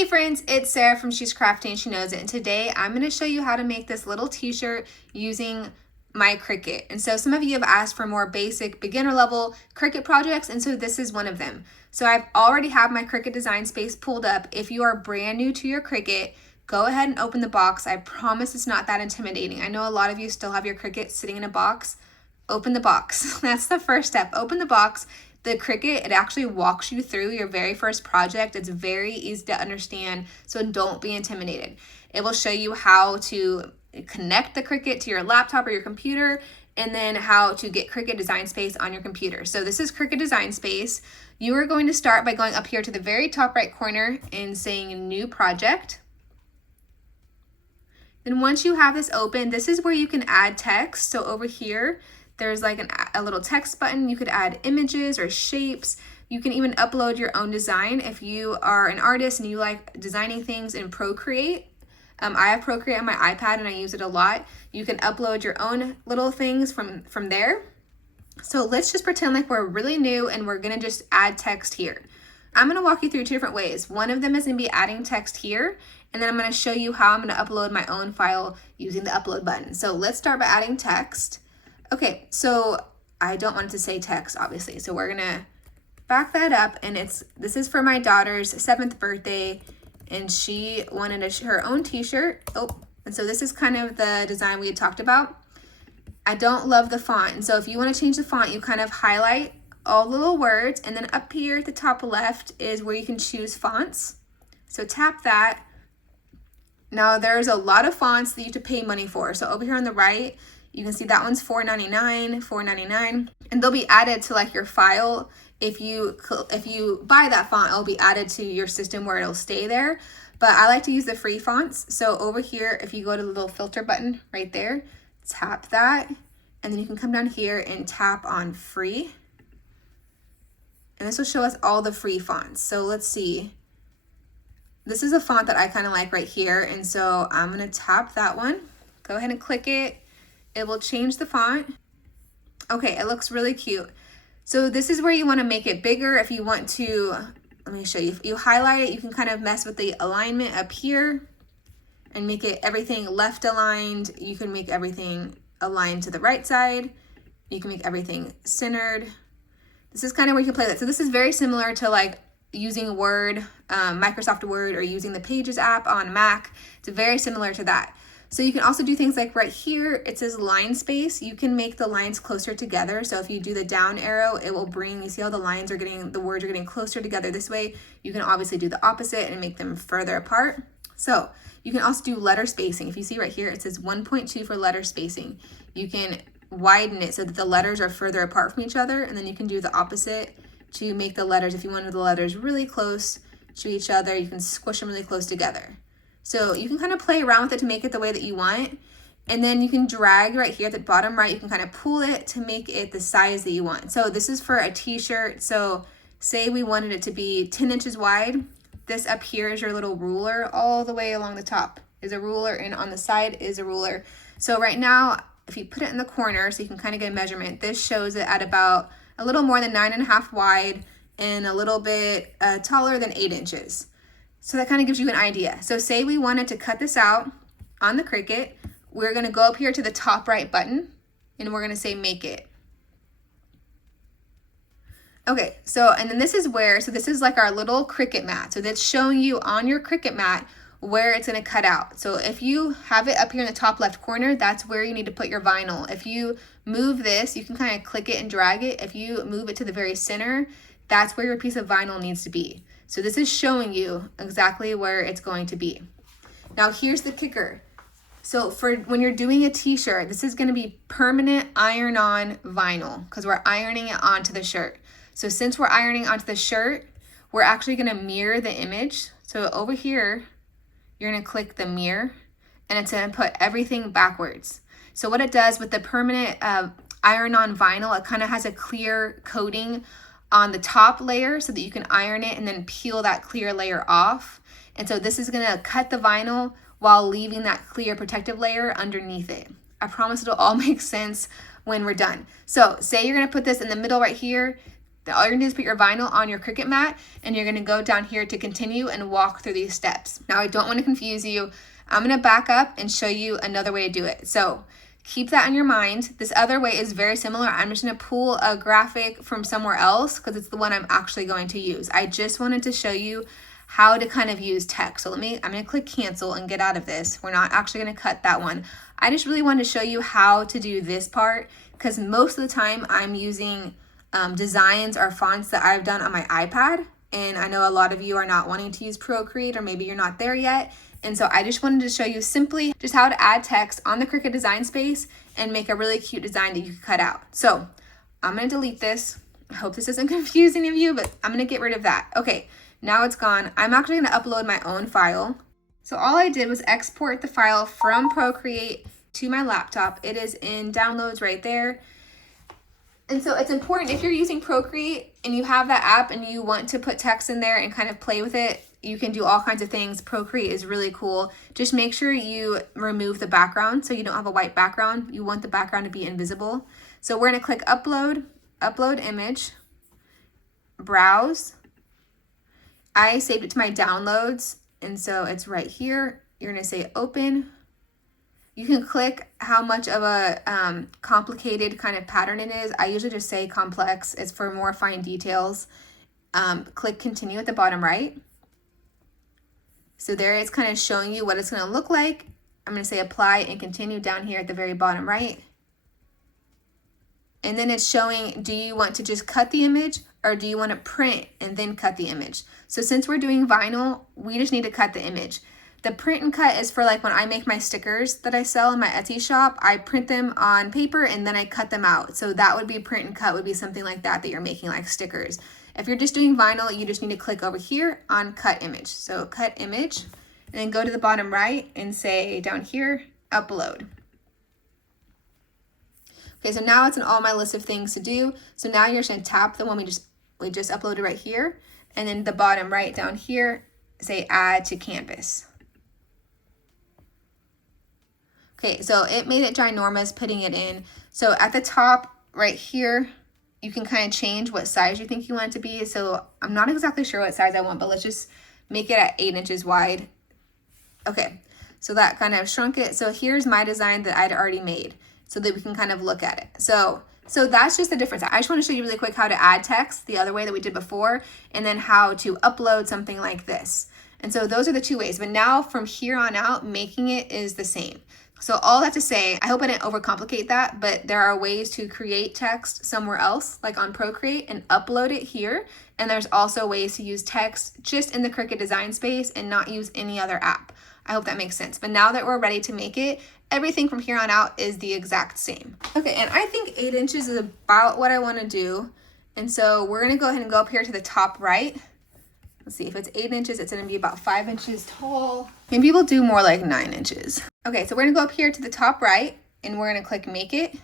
Hey friends, it's Sarah from She's Crafting, She Knows It, and today I'm going to show you how to make this little t-shirt using my Cricut. And so some of you have asked for more basic beginner level Cricut projects, and so this is one of them. So I've already have my Cricut design space pulled up. If you are brand new to your Cricut, go ahead and open the box. I promise it's not that intimidating. I know a lot of you still have your Cricut sitting in a box. Open the box. That's the first step. Open the box. The Cricut, it actually walks you through your very first project. It's very easy to understand, so don't be intimidated. It will show you how to connect the Cricut to your laptop or your computer, and then how to get Cricut Design Space on your computer. So this is Cricut Design Space. You are going to start by going up here to the very top right corner and saying New Project. Then once you have this open, this is where you can add text. So over here, there's like a little text button. You could add images or shapes. You can even upload your own design if you are an artist and you like designing things in Procreate. I have Procreate on my iPad and I use it a lot. You can upload your own little things from there. So let's just pretend like we're really new and we're gonna just add text here. I'm gonna walk you through two different ways. One of them is gonna be adding text here, and then I'm gonna show you how I'm gonna upload my own file using the upload button. So let's start by adding text. Okay, so I don't want it to say text, obviously. So we're gonna back that up, and this is for my daughter's 7th birthday, and she wanted her own t-shirt. Oh, and so this is kind of the design we had talked about. I don't love the font, and so if you wanna change the font, you kind of highlight all the little words, and then up here at the top left is where you can choose fonts. So tap that. Now there's a lot of fonts that you have to pay money for. So over here on the right, you can see that one's $4.99, $4.99, and they'll be added to like your file. If you buy that font, it'll be added to your system where it'll stay there. But I like to use the free fonts. So over here, if you go to the little filter button right there, tap that, and then you can come down here and tap on free. And this will show us all the free fonts. So let's see. This is a font that I kind of like right here, and so I'm gonna tap that one. Go ahead and click it. It will change the font. Okay, it looks really cute. So this is where you want to make it bigger. If you want to, let me show you. If you highlight it, you can kind of mess with the alignment up here and make it everything left aligned. You can make everything aligned to the right side. You can make everything centered. This is kind of where you can play that. So this is very similar to like using Word, Microsoft Word, or using the Pages app on Mac. It's very similar to that. So you can also do things like right here, it says line space. You can make the lines closer together. So if you do the down arrow, it will bring, you see how the lines are getting, the words are getting closer together this way. You can obviously do the opposite and make them further apart. So you can also do letter spacing. If you see right here, it says 1.2 for letter spacing. You can widen it so that the letters are further apart from each other, and then you can do the opposite to make the letters, if you wanted the letters really close to each other, you can squish them really close together. So you can kind of play around with it to make it the way that you want. And then you can drag right here at the bottom right, you can kind of pull it to make it the size that you want. So this is for a t-shirt. So say we wanted it to be 10 inches wide. This up here is your little ruler. All the way along the top is a ruler, and on the side is a ruler. So right now, if you put it in the corner so you can kind of get a measurement, this shows it at about a little more than 9.5 wide and a little bit taller than 8 inches. So that kind of gives you an idea. So say we wanted to cut this out on the Cricut, we're gonna go up here to the top right button and we're gonna say make it. Okay, so, and then this is where, so this is like our little Cricut mat. So that's showing you on your Cricut mat where it's gonna cut out. So if you have it up here in the top left corner, that's where you need to put your vinyl. If you move this, you can kind of click it and drag it. If you move it to the very center, that's where your piece of vinyl needs to be. So this is showing you exactly where it's going to be. Now here's the kicker. So for when you're doing a t-shirt, this is gonna be permanent iron-on vinyl because we're ironing it onto the shirt. So since we're ironing onto the shirt, we're actually gonna mirror the image. So over here, you're gonna click the mirror and it's gonna put everything backwards. So what it does with the permanent iron-on vinyl, it kind of has a clear coating on the top layer so that you can iron it and then peel that clear layer off. And so this is gonna cut the vinyl while leaving that clear protective layer underneath it. I promise it'll all make sense when we're done. So say you're gonna put this in the middle right here. All you're gonna do is put your vinyl on your Cricut mat, and you're gonna go down here to continue and walk through these steps. Now, I don't wanna confuse you. I'm gonna back up and show you another way to do it. So keep that in your mind. This other way is very similar. I'm just gonna pull a graphic from somewhere else because it's the one I'm actually going to use. I just wanted to show you how to kind of use text. So I'm gonna click cancel and get out of this. We're not actually gonna cut that one. I just really wanted to show you how to do this part because most of the time I'm using designs or fonts that I've done on my iPad. And I know a lot of you are not wanting to use Procreate, or maybe you're not there yet. And so I just wanted to show you simply just how to add text on the Cricut design space and make a really cute design that you can cut out. So I'm gonna delete this. I hope this doesn't confuse any of you, but I'm gonna get rid of that. Okay, now it's gone. I'm actually gonna upload my own file. So all I did was export the file from Procreate to my laptop. It is in downloads right there. And so it's important if you're using Procreate and you have that app and you want to put text in there and kind of play with it, you can do all kinds of things. Procreate is really cool. Just make sure you remove the background so you don't have a white background. You want the background to be invisible. So we're gonna click upload, upload image, browse. I saved it to my downloads, and so it's right here. You're gonna say open. You can click how much of a complicated kind of pattern it is. I usually just say complex. It's for more fine details. Click continue at the bottom right. So there it's kind of showing you what it's going to look like. I'm going to say apply and continue down here at the very bottom right. And then it's showing, do you want to just cut the image or do you want to print and then cut the image? So since we're doing vinyl, we just need to cut the image. The print and cut is for like when I make my stickers that I sell in my Etsy shop, I print them on paper and then I cut them out. So that would be print and cut, would be something like that you're making, like stickers. If you're just doing vinyl, you just need to click over here on cut image. So cut image, and then go to the bottom right and say down here, upload. Okay, so now it's in all my list of things to do. So now you're just gonna tap the one we just uploaded right here, and then the bottom right down here, say add to canvas. Okay, so it made it ginormous putting it in. So at the top right here, you can kind of change what size you think you want it to be. So I'm not exactly sure what size I want, but let's just make it at 8 inches wide. Okay, so that kind of shrunk it. So here's my design that I'd already made so that we can kind of look at it. So that's just the difference. I just want to show you really quick how to add text the other way that we did before, and then how to upload something like this. And so those are the two ways, but now from here on out, making it is the same. So all that to say, I hope I didn't overcomplicate that, but there are ways to create text somewhere else, like on Procreate, and upload it here. And there's also ways to use text just in the Cricut design space and not use any other app. I hope that makes sense. But now that we're ready to make it, everything from here on out is the exact same. Okay, and I think 8 inches is about what I want to do. And so we're gonna go ahead and go up here to the top right. Let's see, if it's 8 inches, it's gonna be about 5 inches tall. Maybe we'll do more like 9 inches. Okay, so we're gonna go up here to the top right and we're gonna click make it.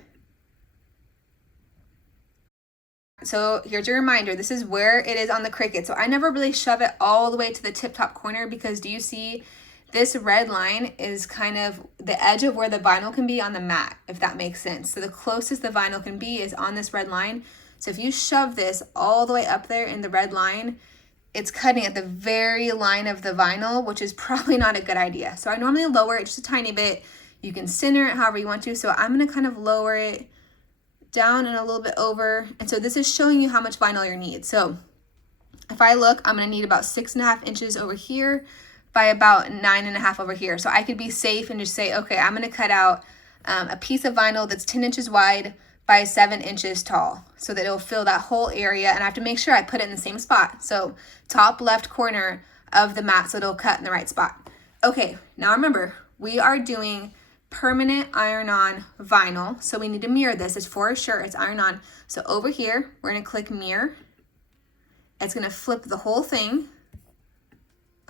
So here's your reminder, this is where it is on the Cricut. So I never really shove it all the way to the tip top corner because do you see this red line is kind of the edge of where the vinyl can be on the mat, if that makes sense. So the closest the vinyl can be is on this red line. So if you shove this all the way up there in the red line, it's cutting at the very line of the vinyl, which is probably not a good idea. So I normally lower it just a tiny bit. You can center it however you want to. So I'm gonna kind of lower it down and a little bit over. And so this is showing you how much vinyl you need. So if I look, I'm gonna need about 6.5 inches over here by about 9.5 over here. So I could be safe and just say, okay, I'm gonna cut out a piece of vinyl that's 10 inches wide by 7 inches tall so that it'll fill that whole area. And I have to make sure I put it in the same spot. So top left corner of the mat so it'll cut in the right spot. Okay, now remember, we are doing permanent iron-on vinyl. So we need to mirror this. It's for a shirt, it's iron-on. So over here, we're gonna click mirror. It's gonna flip the whole thing.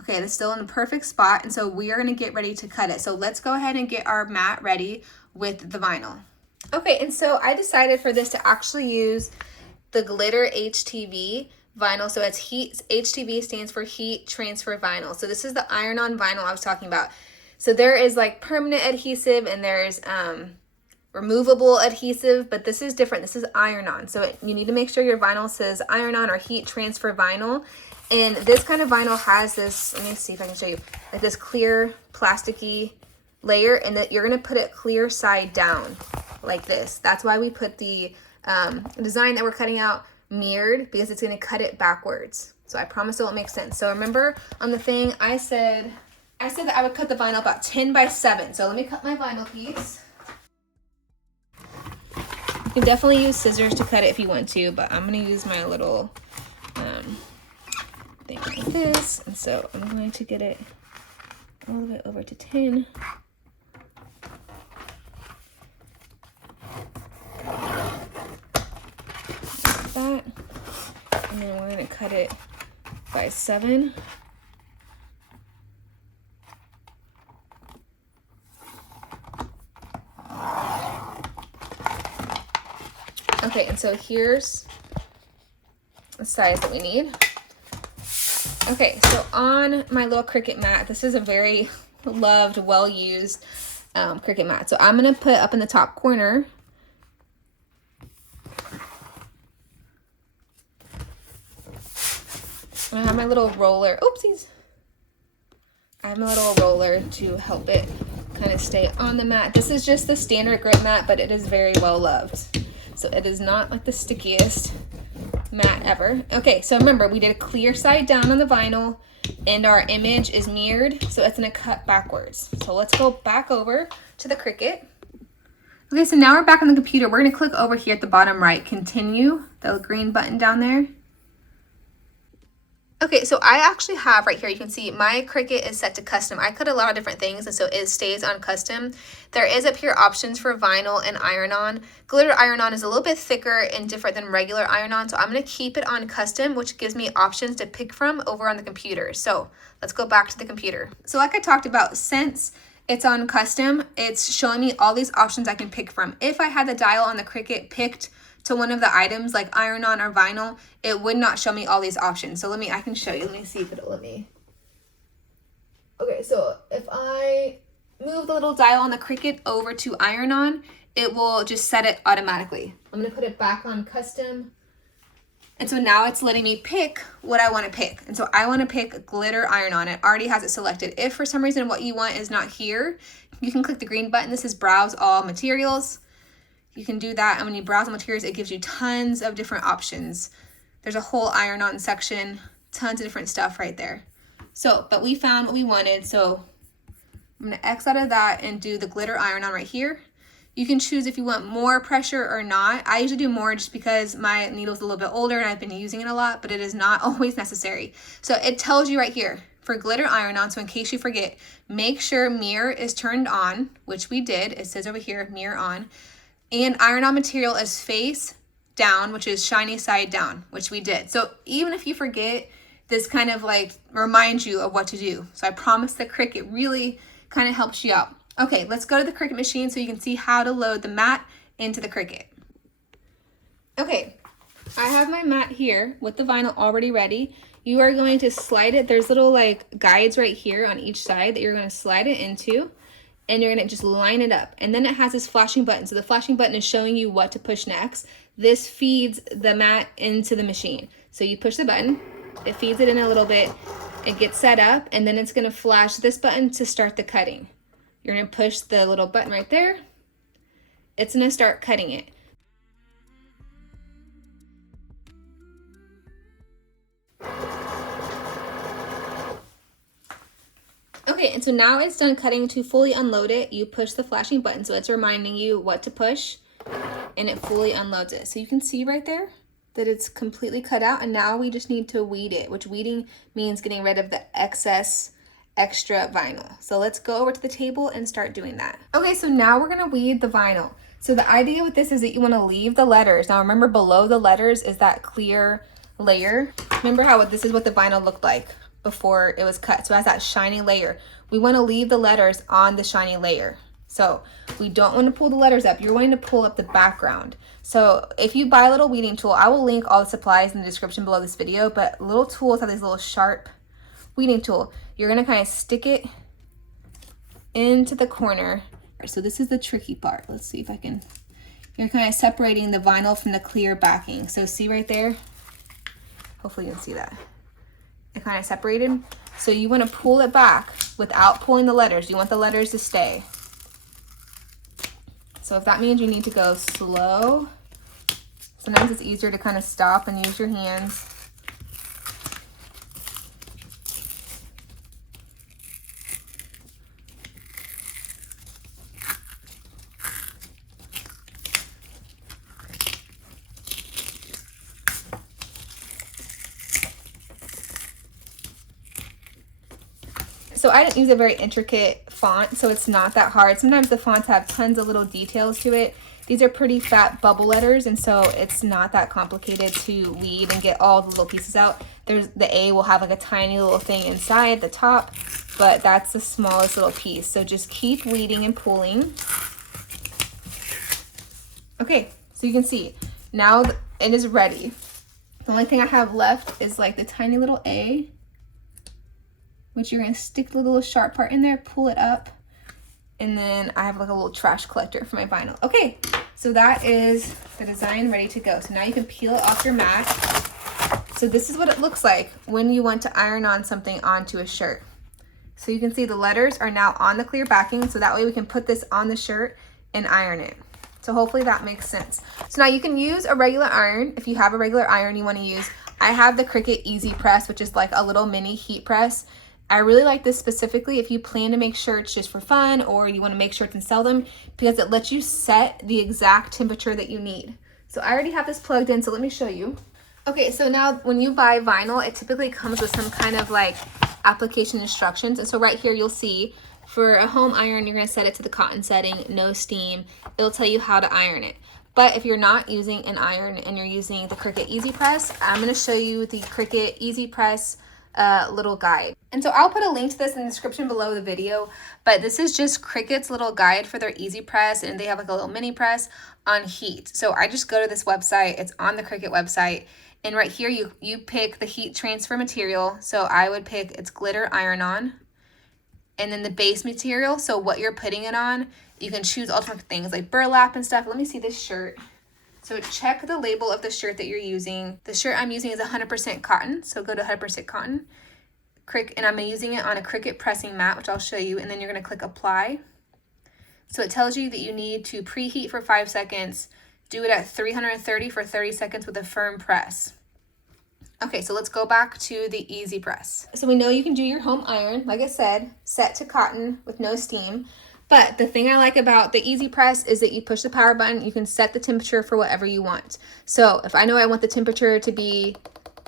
Okay, it's still in the perfect spot. And so we are gonna get ready to cut it. So let's go ahead and get our mat ready with the vinyl. Okay, and so I decided for this to actually use the glitter HTV vinyl. So it's HTV stands for heat transfer vinyl. So this is the iron-on vinyl I was talking about. So there is like permanent adhesive and there's removable adhesive, but this is different. This is iron-on. So you need to make sure your vinyl says iron-on or heat transfer vinyl. And this kind of vinyl has this, let me see if I can show you, like this clear plasticky layer, and that you're gonna put it clear side down like this. That's why we put the design that we're cutting out mirrored, because it's gonna cut it backwards. So I promise it won't make sense. So remember on the thing, I said that I would cut the vinyl about 10 by 7. So let me cut my vinyl piece. You can definitely use scissors to cut it if you want to, but I'm gonna use my little thing like this. And so I'm going to get it all the way over to 10. Like that. And then we're gonna cut it by 7. Okay, and so here's the size that we need. Okay, so on my little Cricut mat, this is a very loved, well-used Cricut mat. So I'm gonna put up in the top corner, I have my little roller, oopsies. I have my little roller to help it kind of stay on the mat. This is just the standard grit mat, but it is very well loved. So it is not like the stickiest mat ever. Okay, so remember, we did a clear side down on the vinyl and our image is mirrored, so it's gonna cut backwards. So let's go back over to the Cricut. Okay, so now we're back on the computer. We're gonna click over here at the bottom right, continue, the green button down there. Okay, so I actually have right here, you can see my Cricut is set to custom. I cut a lot of different things, and so it stays on custom. There is up here options for vinyl and iron-on. Glitter iron-on is a little bit thicker and different than regular iron-on, so I'm gonna keep it on custom, which gives me options to pick from over on the computer. So let's go back to the computer. So like I talked about, since it's on custom, it's showing me all these options I can pick from. If I had the dial on the Cricut picked to one of the items like iron-on or vinyl, it would not show me all these options. So I can show you. Let me see if it'll let me. Okay, so if I move the little dial on the Cricut over to iron-on, it will just set it automatically. I'm gonna put it back on custom. And so now it's letting me pick what I wanna pick. And so I wanna pick glitter iron-on. It already has it selected. If for some reason what you want is not here, you can click the green button. This is browse all materials. You can do that, and when you browse the materials, it gives you tons of different options. There's a whole iron-on section, tons of different stuff right there. So, but we found what we wanted, so I'm gonna X out of that and do the glitter iron-on right here. You can choose if you want more pressure or not. I usually do more just because my needle's a little bit older and I've been using it a lot, but it is not always necessary. So it tells you right here, for glitter iron-on, so in case you forget, make sure mirror is turned on, which we did. It says over here, mirror on. And iron-on material is face down, which is shiny side down, which we did. So even if you forget, this kind of like reminds you of what to do. So I promise the Cricut really kind of helps you out. Okay, let's go to the Cricut machine so you can see how to load the mat into the Cricut. Okay, I have my mat here with the vinyl already ready. You are going to slide it. There's little like guides right here on each side that you're going to slide it into. And you're gonna just line it up. And then it has this flashing button. So the flashing button is showing you what to push next. This feeds the mat into the machine. So you push the button, it feeds it in a little bit, it gets set up, and then it's gonna flash this button to start the cutting. You're gonna push the little button right there. It's gonna start cutting it. Okay, and so now it's done cutting. To fully unload it, you push the flashing button, so it's reminding you what to push, and it fully unloads it. So you can see right there that it's completely cut out, and now we just need to weed it, which weeding means getting rid of the excess extra vinyl. So let's go over to the table and start doing that. Okay, so now we're gonna weed the vinyl. So the idea with this is that you wanna leave the letters. Now remember, below the letters is that clear layer. Remember how this is what the vinyl looked like before it was cut. So it has that shiny layer. We want to leave the letters on the shiny layer. So we don't want to pull the letters up. You're wanting to pull up the background. So if you buy a little weeding tool, I will link all the supplies in the description below this video, but little tools have this little sharp weeding tool. You're going to kind of stick it into the corner So this is the tricky part. Let's see if I can, you're kind of separating the vinyl from the clear backing. So see right there? Hopefully you can see that. It kind of separated. So you want to pull it back without pulling the letters. You want the letters to stay. So if that means you need to go slow, sometimes it's easier to kind of stop and use your hands. So I didn't use a very intricate font, so it's not that hard. Sometimes the fonts have tons of little details to it. These are pretty fat bubble letters, and so it's not that complicated to weed and get all the little pieces out. There's the A will have like a tiny little thing inside the top, but that's the smallest little piece. So just keep weeding and pulling. Okay, so you can see now it is ready. The only thing I have left is like the tiny little A, which you're gonna stick the little sharp part in there, pull it up, and then I have like a little trash collector for my vinyl. Okay, so that is the design ready to go. So now you can peel it off your mat. So this is what it looks like when you want to iron on something onto a shirt. So you can see the letters are now on the clear backing, so that way we can put this on the shirt and iron it. So hopefully that makes sense. So now you can use a regular iron if you have a regular iron you want to use. I have the Cricut Easy Press, which is like a little mini heat press. I really like this specifically if you plan to make shirts just for fun or you want to make shirts and sell them, because it lets you set the exact temperature that you need. So I already have this plugged in, so let me show you. Okay, so now when you buy vinyl, it typically comes with some kind of like application instructions. And so right here you'll see for a home iron, you're going to set it to the cotton setting, no steam. It'll tell you how to iron it. But if you're not using an iron and you're using the Cricut Easy Press, I'm going to show you the Cricut Easy Press little guide. And so I'll put a link to this in the description below the video, but this is just Cricut's little guide for their Easy Press, and they have like a little mini press on heat. So I just go to this website, it's on the Cricut website, and right here you pick the heat transfer material. So I would pick its glitter iron-on, and then the base material, so what you're putting it on, you can choose all different things like burlap and stuff. Let me see this shirt. So check the label of the shirt that you're using. The shirt I'm using is 100% cotton, so go to 100% cotton. And I'm using it on a Cricut pressing mat, which I'll show you, and then you're gonna click apply. So it tells you that you need to preheat for 5 seconds, do it at 330 for 30 seconds with a firm press. Okay, so let's go back to the Easy Press. So we know you can do your home iron, like I said, set to cotton with no steam. But the thing I like about the Easy Press is that you push the power button, you can set the temperature for whatever you want. So if I know I want the temperature to be,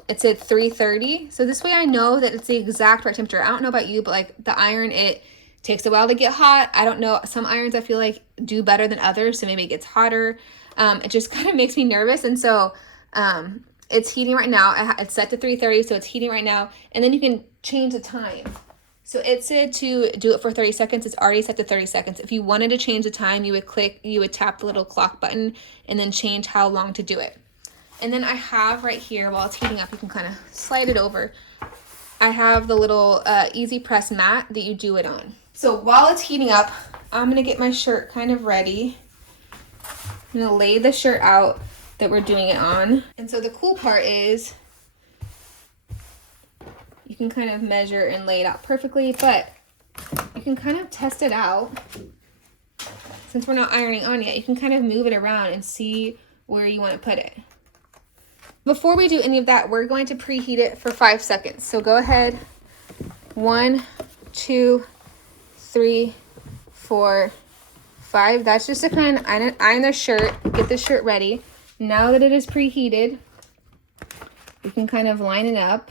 it said 330. So this way I know that it's the exact right temperature. I don't know about you, but like the iron, it takes a while to get hot. I don't know, some irons I feel like do better than others, so maybe it gets hotter. It just kind of makes me nervous. And so it's heating right now. It's set to 330, so it's heating right now. And then you can change the time. So it said to do it for 30 seconds. It's already set to 30 seconds. If you wanted to change the time, you would tap the little clock button and then change how long to do it. And then I have right here, while it's heating up, you can kind of slide it over. I have the little Easy Press mat that you do it on. So while it's heating up, I'm gonna get my shirt kind of ready. I'm gonna lay the shirt out that we're doing it on. And so the cool part is, you can kind of measure and lay it out perfectly, but you can kind of test it out. Since we're not ironing on yet, you can kind of move it around and see where you want to put it. Before we do any of that, we're going to preheat it for 5 seconds. So go ahead, 1, 2, 3, 4, 5. That's just to kind of iron the shirt, get the shirt ready. Now that it is preheated, you can kind of line it up.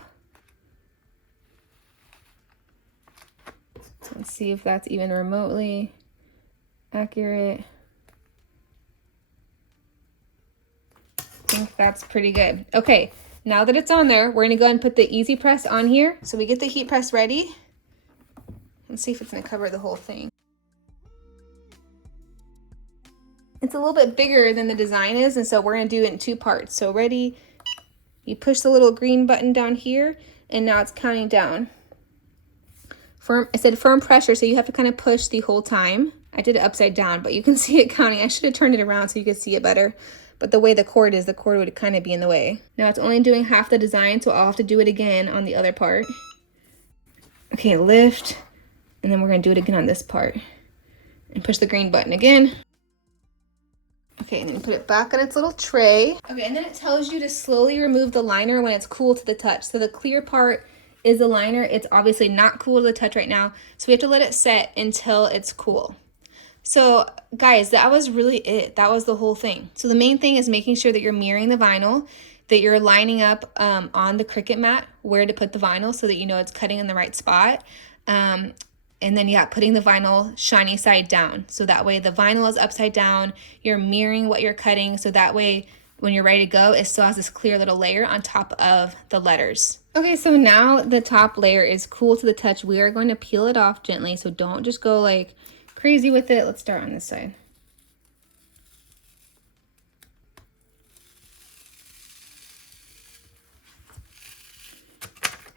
Let's see if that's even remotely accurate. I think that's pretty good. Okay, now that it's on there, we're gonna go ahead and put the Easy Press on here. So we get the heat press ready. Let's see if it's gonna cover the whole thing. It's a little bit bigger than the design is, and so we're gonna do it in 2 parts. So ready, you push the little green button down here, and now it's counting down. It said firm pressure, so you have to kind of push the whole time I did it upside down, but you can see it counting. I should have turned it around so you could see it better. But the way the cord is, the cord would kind of be in the way. Now it's only doing half the design, so I'll have to do it again on the other part. Okay, lift, and then we're gonna do it again on this part. And push the green button again. Okay, and then put it back on its little tray. Okay, and then it tells you to slowly remove the liner when it's cool to the touch. So the clear part is the liner. It's obviously not cool to the touch right now, so we have to let it set until it's cool. So guys, that was really it. That was the whole thing. So the main thing is making sure that you're mirroring the vinyl, that you're lining up on the Cricut mat where to put the vinyl so that you know it's cutting in the right spot. And then yeah, putting the vinyl shiny side down. So that way the vinyl is upside down, you're mirroring what you're cutting. So that way when you're ready to go, it still has this clear little layer on top of the letters. Okay, so now the top layer is cool to the touch. We are going to peel it off gently. So don't just go like crazy with it. Let's start on this side.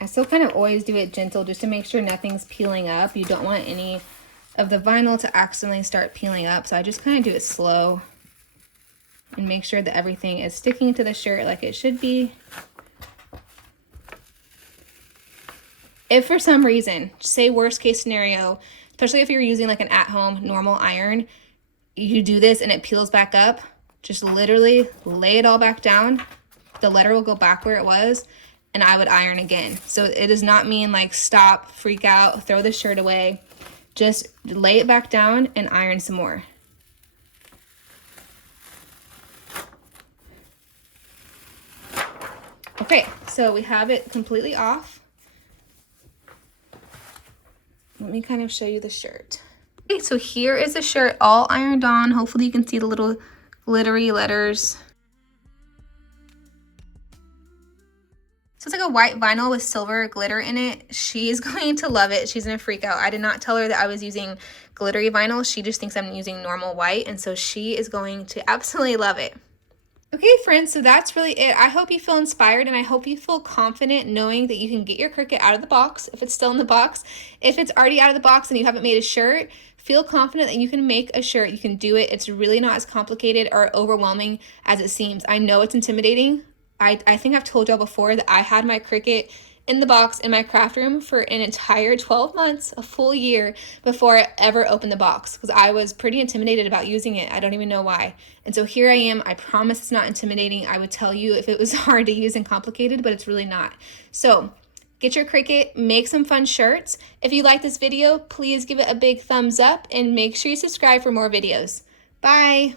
I still kind of always do it gentle just to make sure nothing's peeling up. You don't want any of the vinyl to accidentally start peeling up. So I just kind of do it slow and make sure that everything is sticking to the shirt like it should be. If for some reason, say worst case scenario, especially if you're using like an at-home normal iron, you do this and it peels back up, just literally lay it all back down. The letter will go back where it was, and I would iron again. So it does not mean like stop, freak out, throw the shirt away. Just lay it back down and iron some more. Okay, so we have it completely off. Let me kind of show you the shirt. Okay, so here is the shirt all ironed on. Hopefully you can see the little glittery letters. So it's like a white vinyl with silver glitter in it. She is going to love it. She's gonna freak out. I did not tell her that I was using glittery vinyl. She just thinks I'm using normal white, and so she is going to absolutely love it. Okay, friends, so that's really it. I hope you feel inspired, and I hope you feel confident knowing that you can get your Cricut out of the box if it's still in the box. If it's already out of the box and you haven't made a shirt, feel confident that you can make a shirt. You can do it. It's really not as complicated or overwhelming as it seems. I know it's intimidating. I think I've told y'all before that I had my Cricut in the box in my craft room for an entire 12 months, a full year, before I ever opened the box because I was pretty intimidated about using it. I don't even know why. And so here I am. I promise it's not intimidating. I would tell you if it was hard to use and complicated, but it's really not. So get your Cricut, make some fun shirts. If you like this video, please give it a big thumbs up and make sure you subscribe for more videos. Bye.